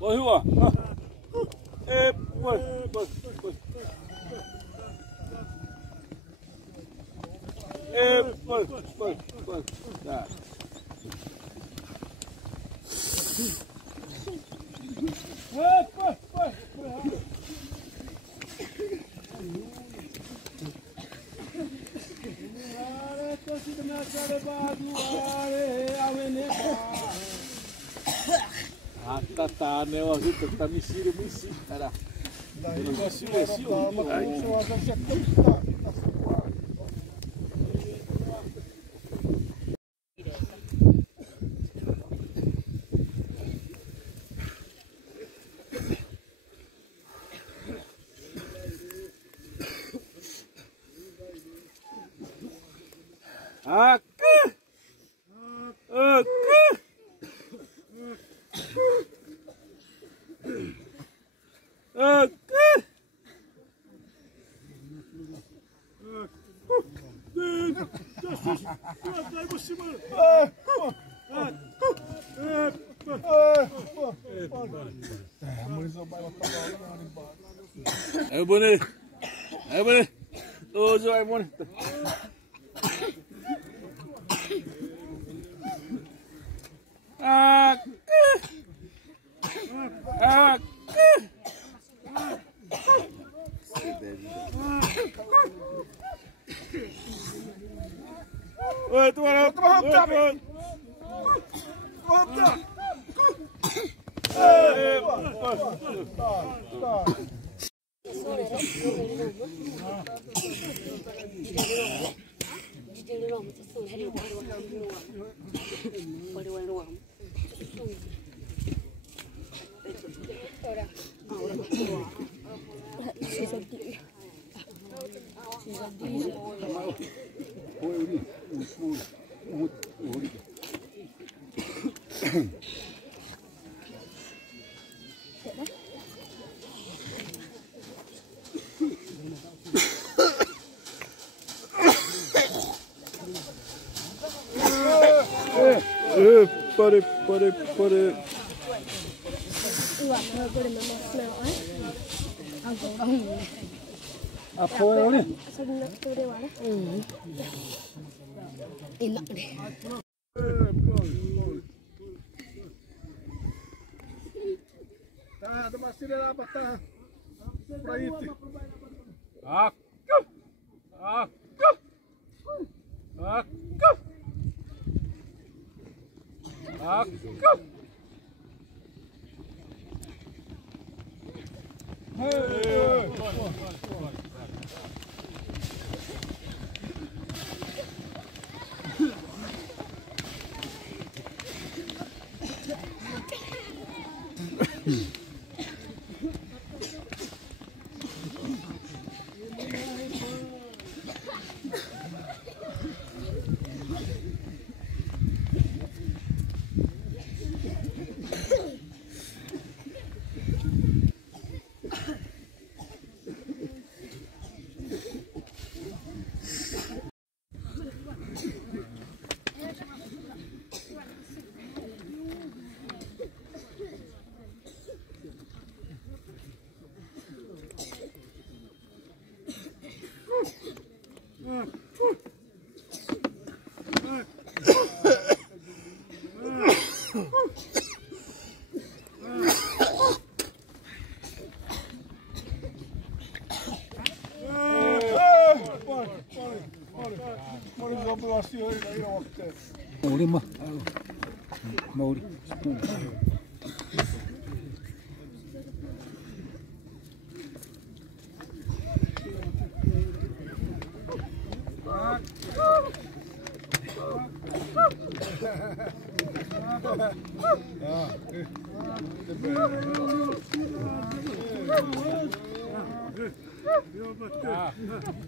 Voi hyvä. Voi. Voi. Tää. Tá, né? O Rita tá me cara. Daí vai se Ayo boleh. Tujuh ayo boleh. Pare. Apa ini? Enak deh. Tá, masih ada apa tah? Praiti. Aku. Mauri mah, Mauri.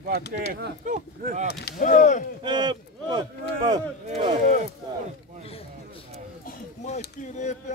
Bater. Mãe, pirepe.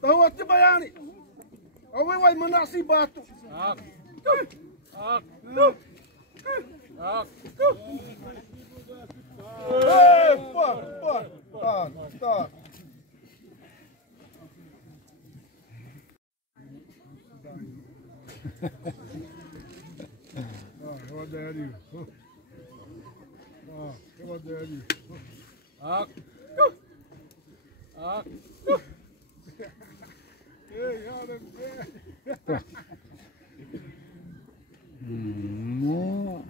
Tahu ati bayani. Awe wai manasi batu. Stop. What the hell you? What the hell you? Hey, how them there? No.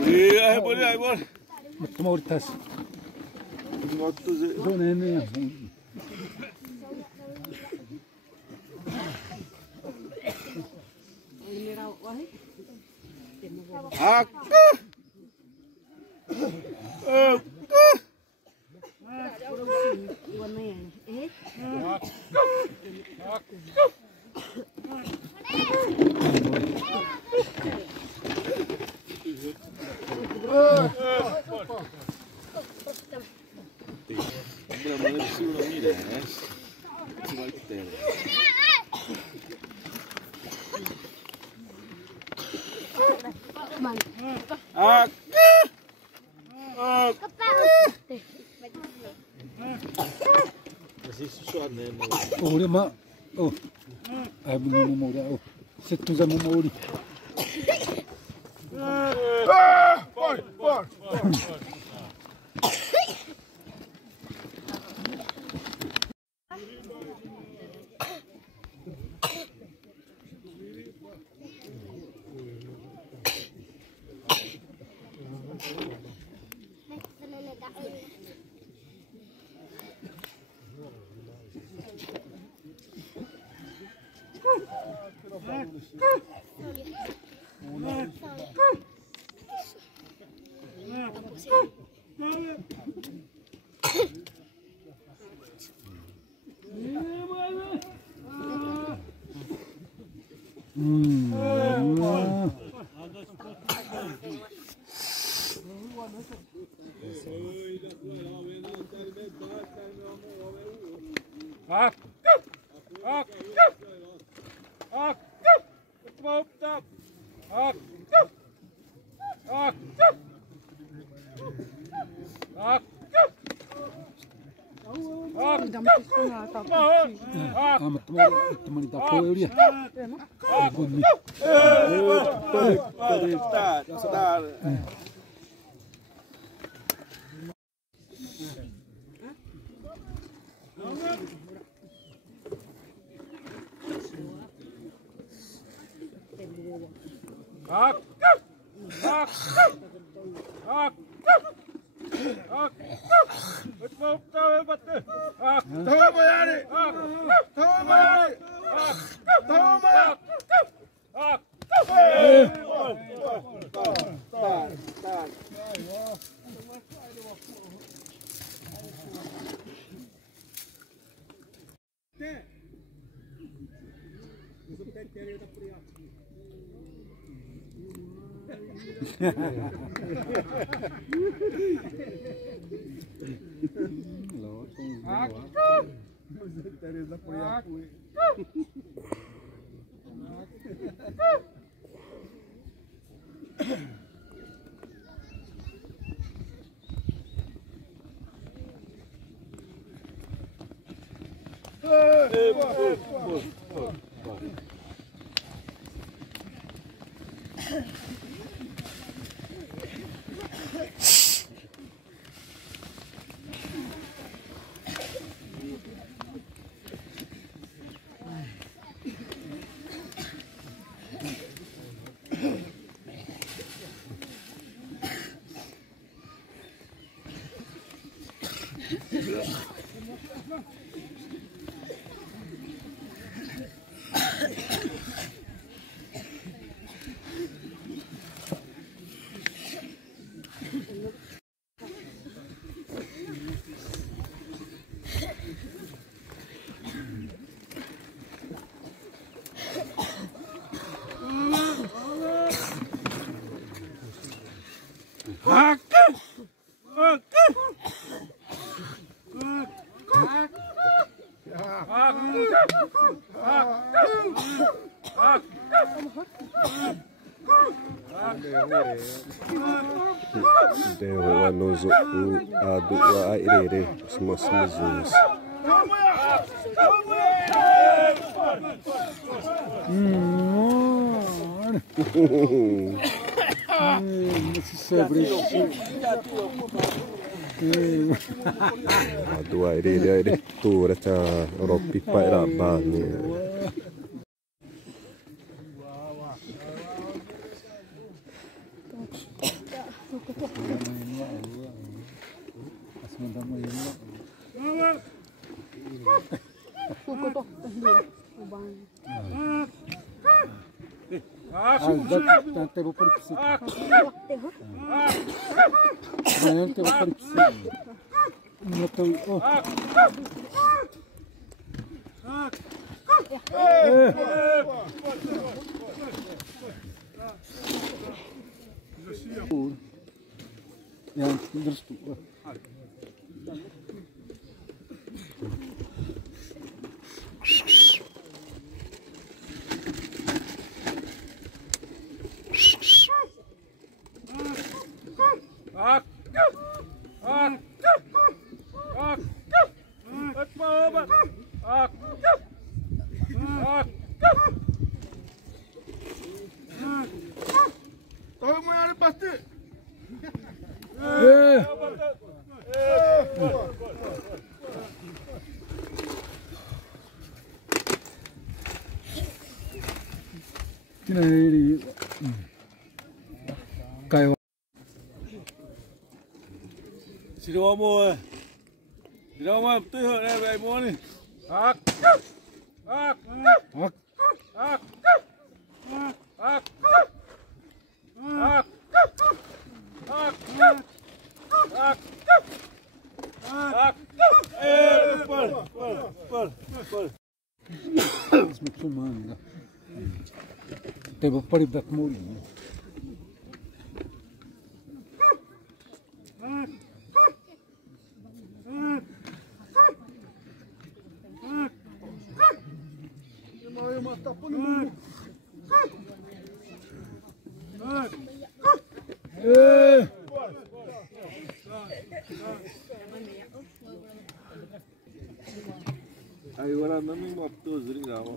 Iya, boleh. Tomoritas. Dona é minha. Ori ma, oh, ai bunyi mau dah, oh, setu zaman mau ori. teman tak boleh dia. Bunyi. Dewa wanozo adu wa airere semua semua. Adu wa airere tu raca ropi pai raban. Yang terus tu. Kayak Sila mua. Sila mua betul ni baik mua ni. Ak. Muçulmano. Teve o paribat molinho. Agora não me matou, zringava.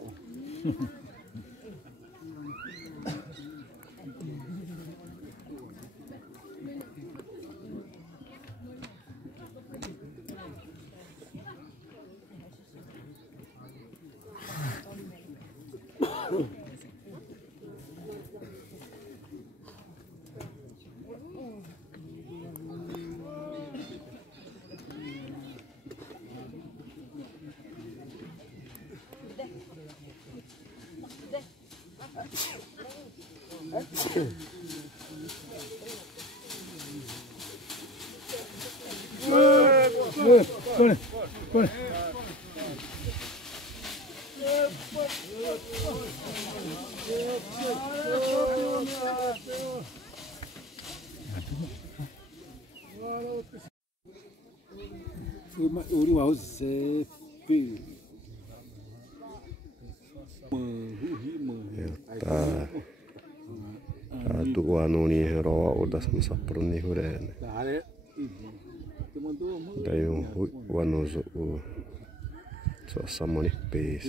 우리 와우세 피 Tuano ni roa udas masapro ni huren. Dayo wano zo so samoni pes.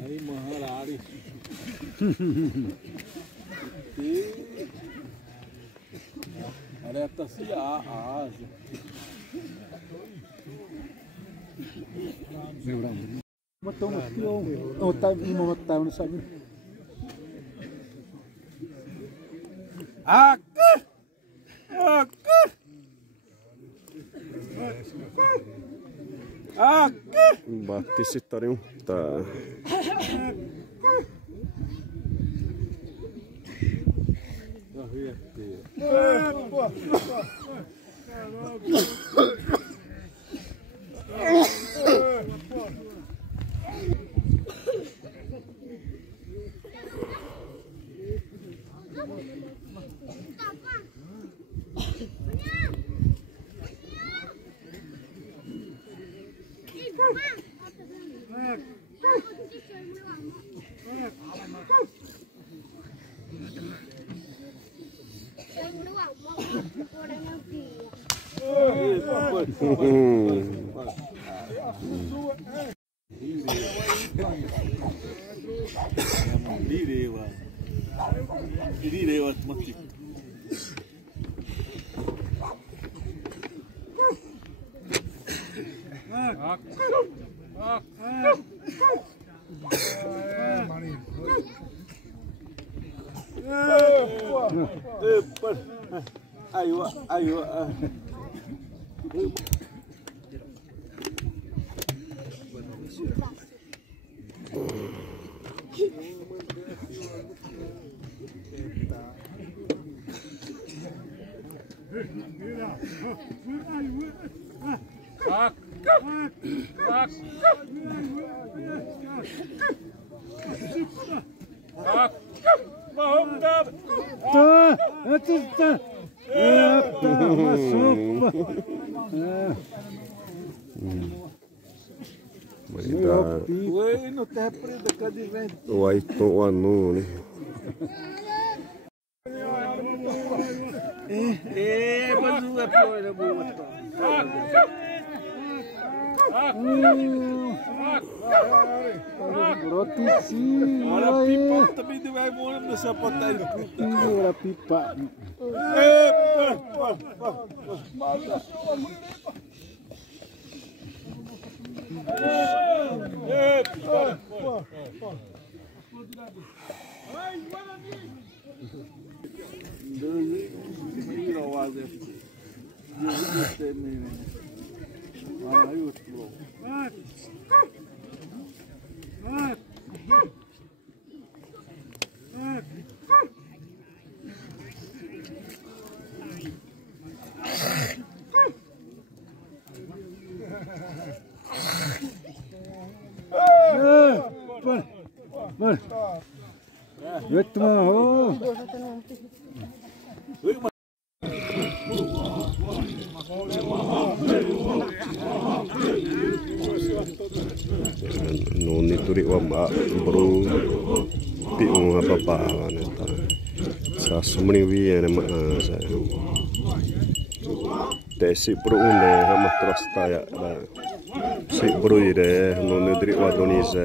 Aí, Maharari. Era assim a asa. Matong yung oh time mo matang na sabi. Batti sitten riuttaa. Ayo. Oi, não tem preta cá de vento. O aito o anu ni. Mas não é coisa boa. Olha a pipa também não vai morrer nessa porta de puta. Olha pipa. Noni turi wa ma bro pi apa pa neta sa sumni wi ene ma sa tesi bro ne ma trosta ya si bro ire noni turi wa donise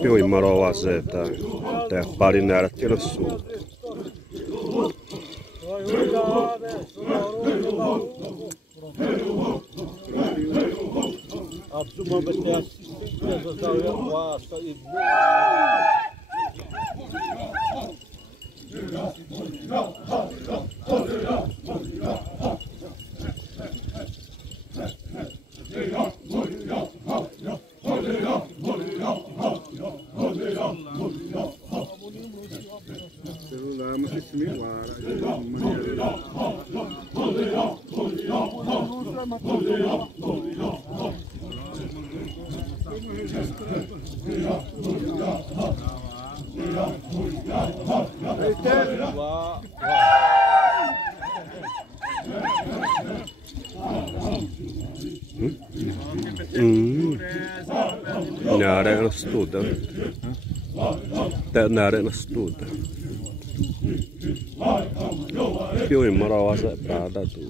pi o maro wa seta te parinara tiro su Absuma bete assistente da Uasta e Nära en studa. Nära en studa. Più in marava se prada tu.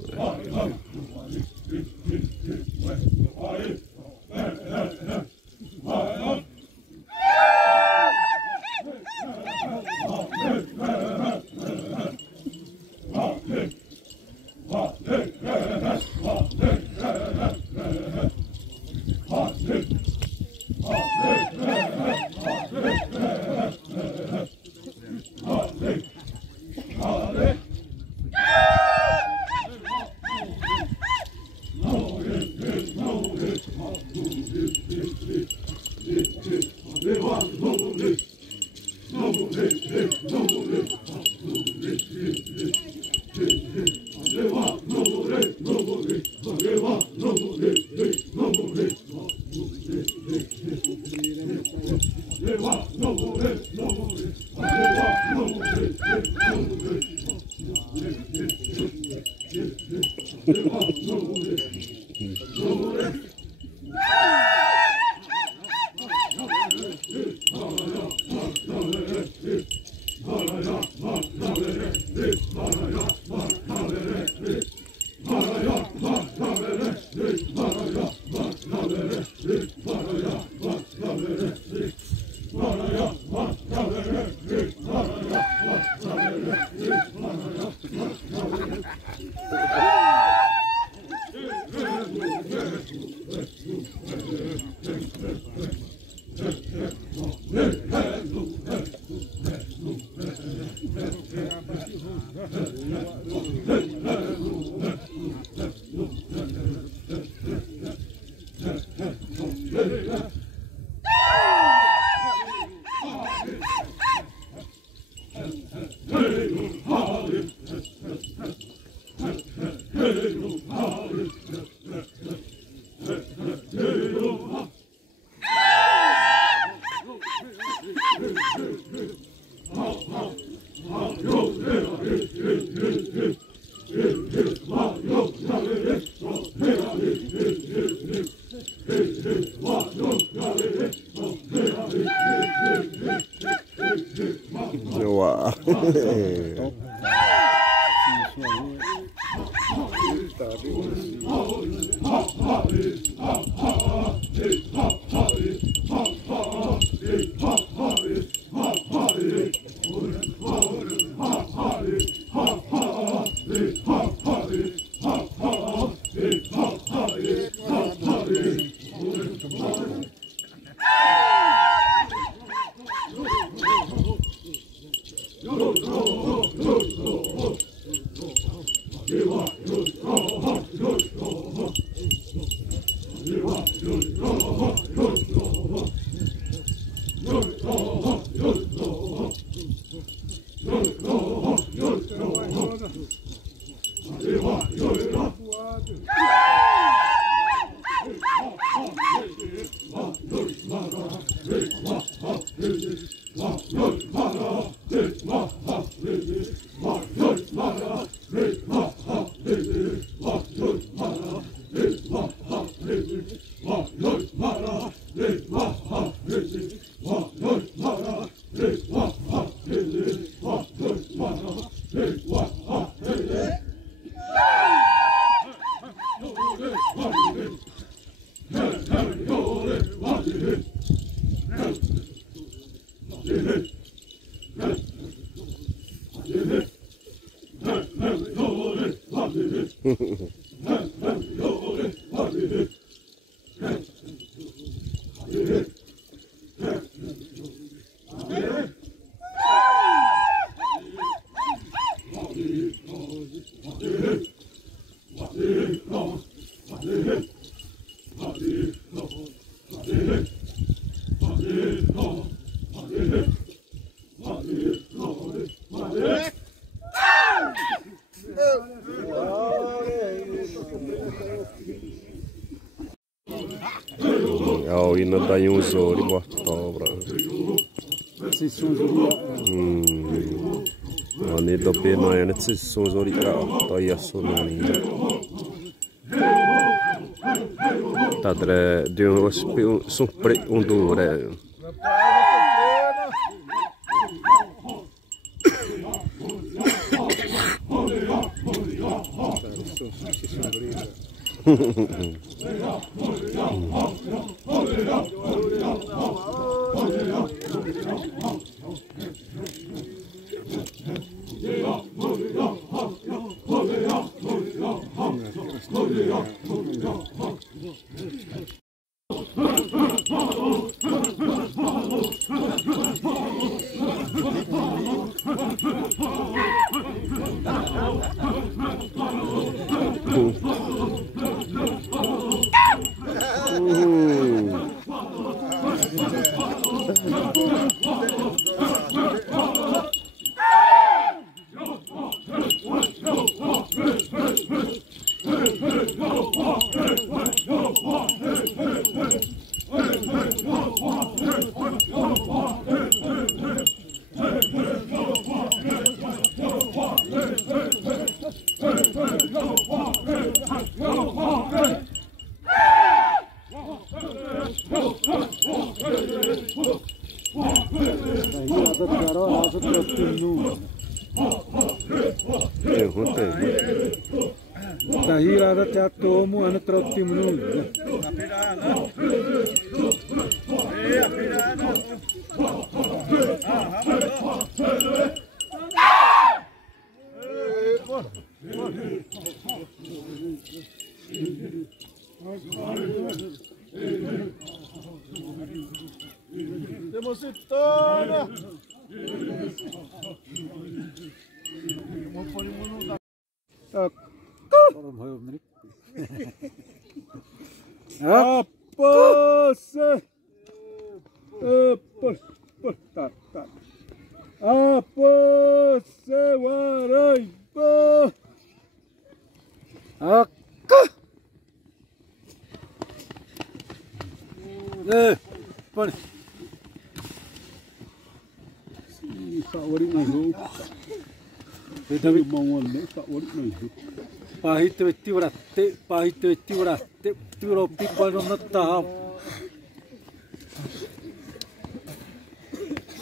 Go. Joo, innan da juuso di bottobra. Si sono Oni dobe mai ne si sono di ka to ya sono ni. Tadre de un pre un dure. Tahirada teatomu anu trotimnu. Demositona. Apose. Apose waraiba. Akka. Pane. Si favorit mais Davi mawonne favorit mais Pahit vetti vratte, Europi panonatta.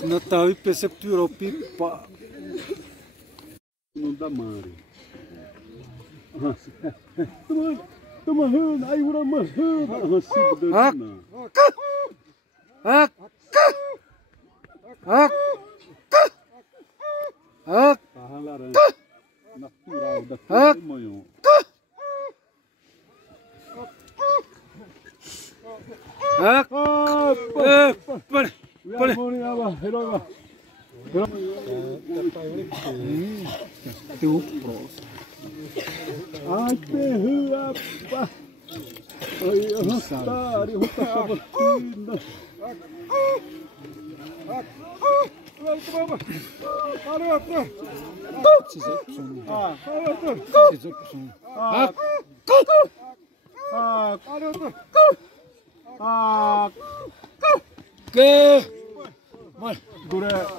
Natavi percepto Europi pa. Non da mare. Toma hana, ai ura mahana, hasib dana. Pahalara natural da tamanho. Ai, perra, pá. Ai, arrastar, arrastar a vacina.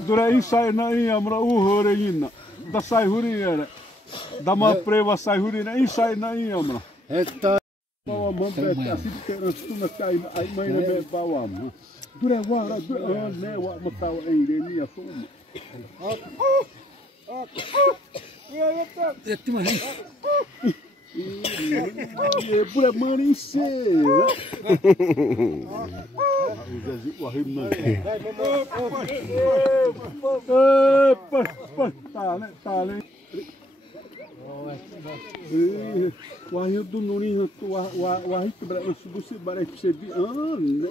Dure isai na ia mra uhore ina. Da sai huri era. Da ma preva sai huri na isai na ia mra. Esta Pawa mambe ta sitte na stuna kai ai mai na be pawa ma. Dure wa dure ne wa matawa ai re ni a fuma. é tu mas E pura mani se. O himna. Tá, né? Wahyu tu nuni tu wahyu tu berapa subusi barai sebi an.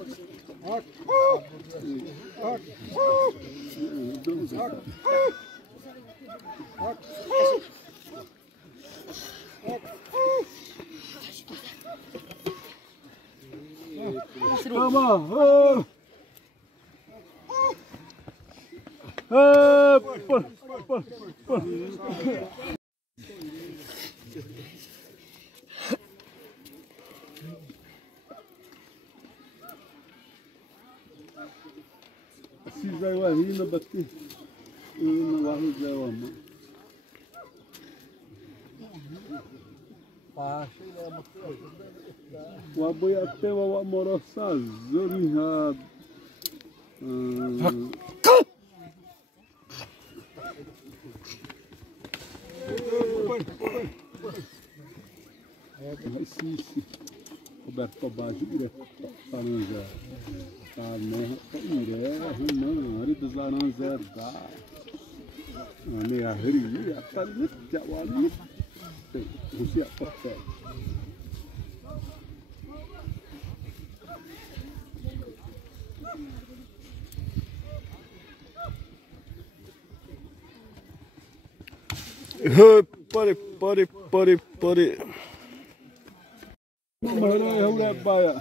Vamos. Se vai o arrino bater, não vai usar o amor. O aboy até o amorosa zoriha. Sim. Roberto Baggio direto laranja. Tá, né? Iré, não, ari dos laranjas da. Ane ahri, até jawali. Rusia papel. Pare. Mara hura baya.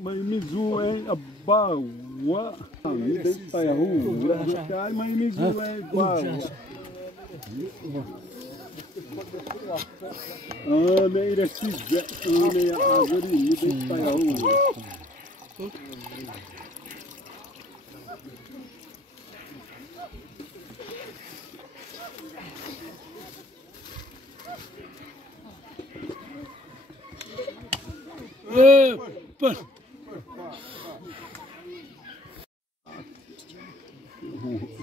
Mai mizu é bawa. Me deita a rua. Ai, mai mizu é bawa. Ah, me ira tiga. Me a agora me deita a rua.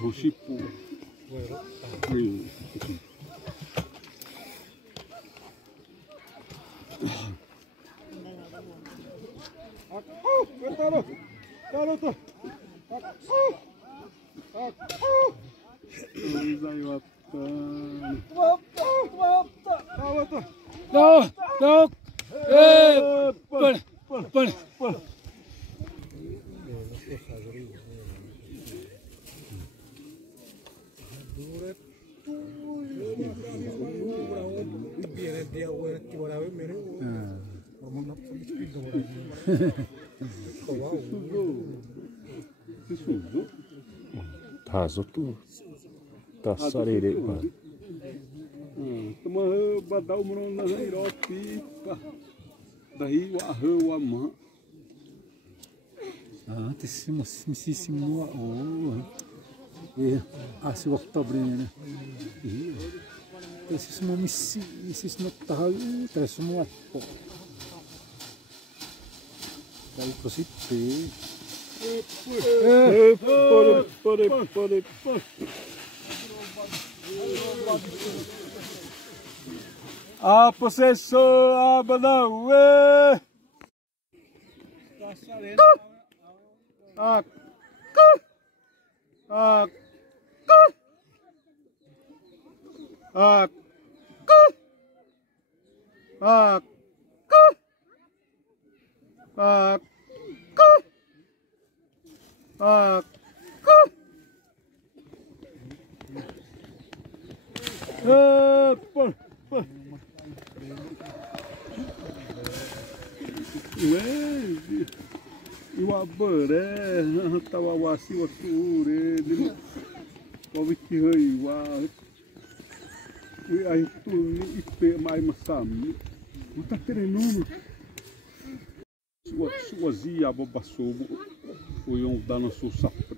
Roshipo. Tazotu tasarere pa. Tama badau mono na roti pa. Daí wa ma. ah tissimo se outubro né tissimo missis no tahal tissimo atpo daí così Pare. A possessor abadau. Iwa bere, tawa wasi waktu re, wawiki hei wa, ai tu ni ipe mai masam, mata tere nono, suazia bobasobo, o yon dana so sapre.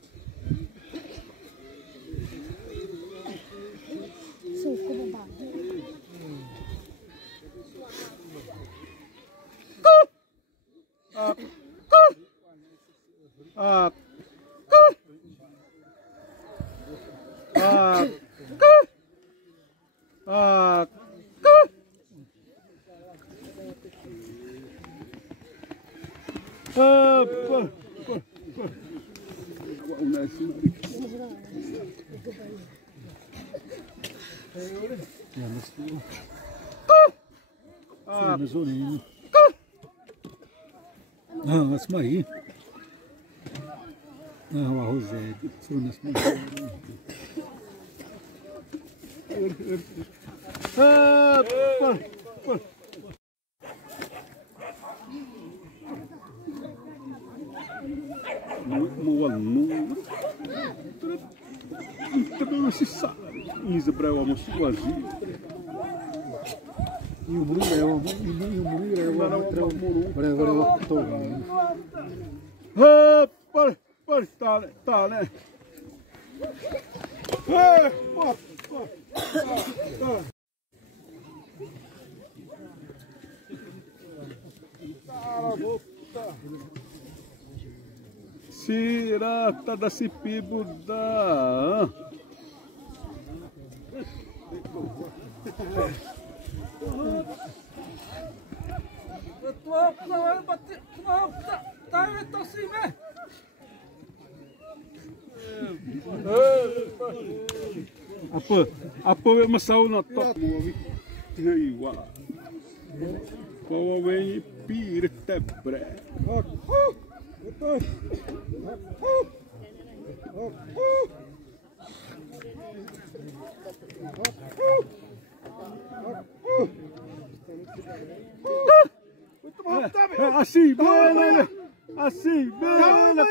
Mas aí, o arroz é frunas. E o muro é tá, né? Sirata da Cipibuda. Apa masau na top movi iwa. Kau vem pire tebre. Assim, bela, assim, bela.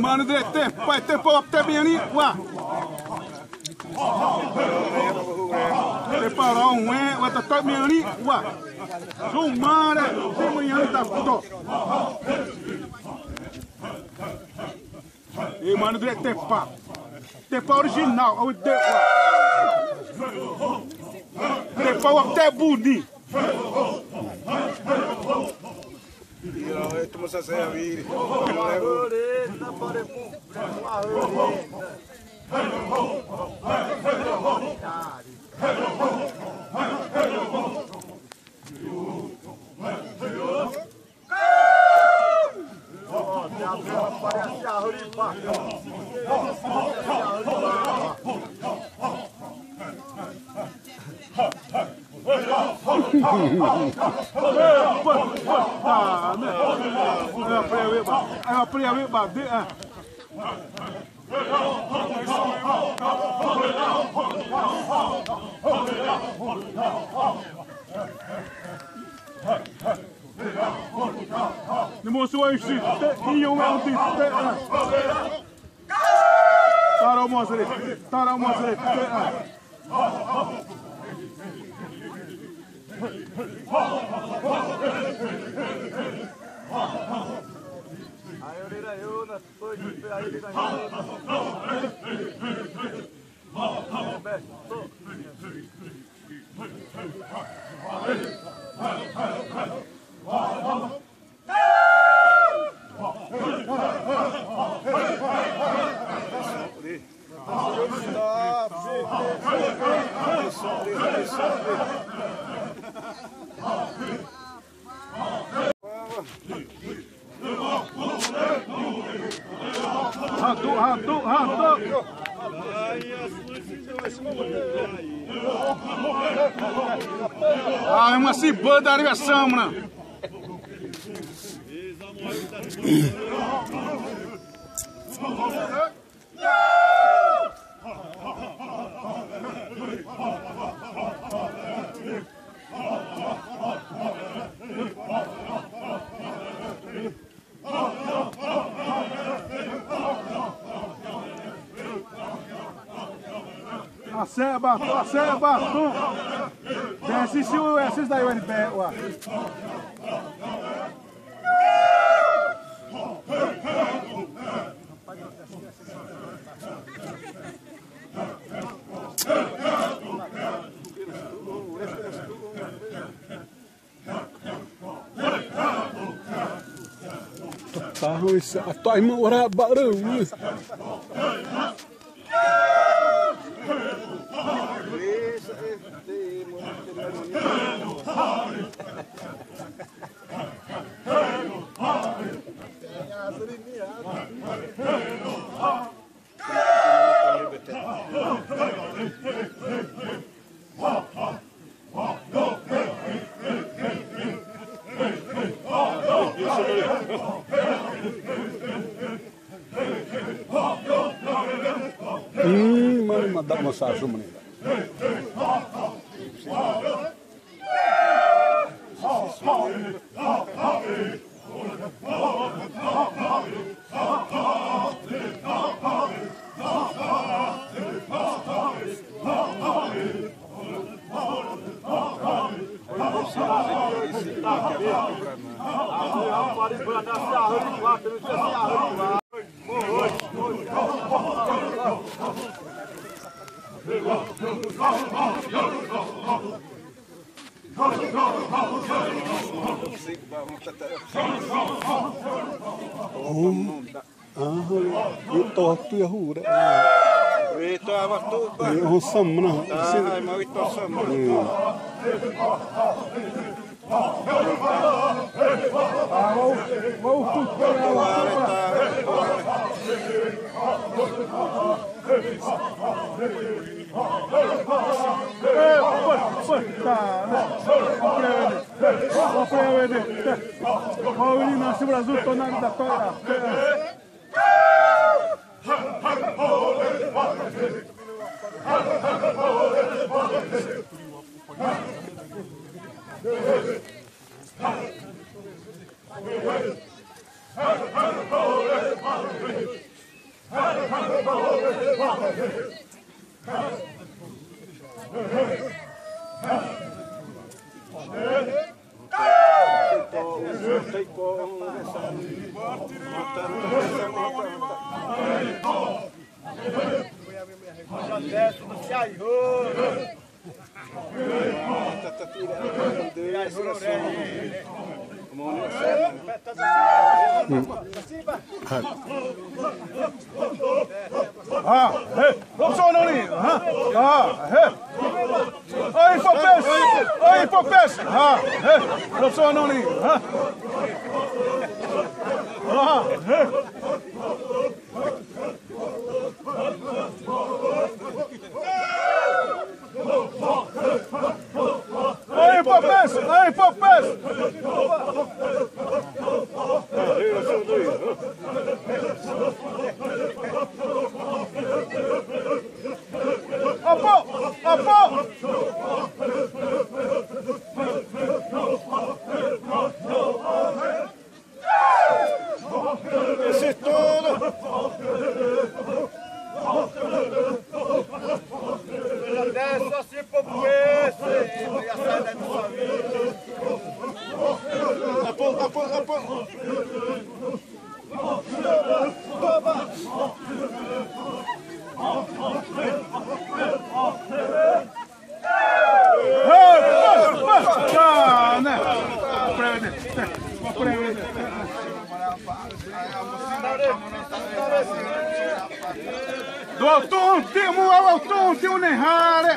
Mano, vai ter pau até bem ali, uá. Preparar vai estar bem ali, uá. Zumara, sem manhã tá tudo. E mano, tem pau original, o tem pau até bonito. Esto me hace a vir. Ne mosu isi, iyo mauti, tara mosre, Ah, é uma cibã da ligação, mano. Acerba, desce esses daí, o NP, ó. Tahu isa atay mo ora bareng. Mana madak masa sumni. Itu waktu ya huda. Itu waktu. Ini samna. Ah, mau itu samna. Do tonte mu ao tonte o nehare.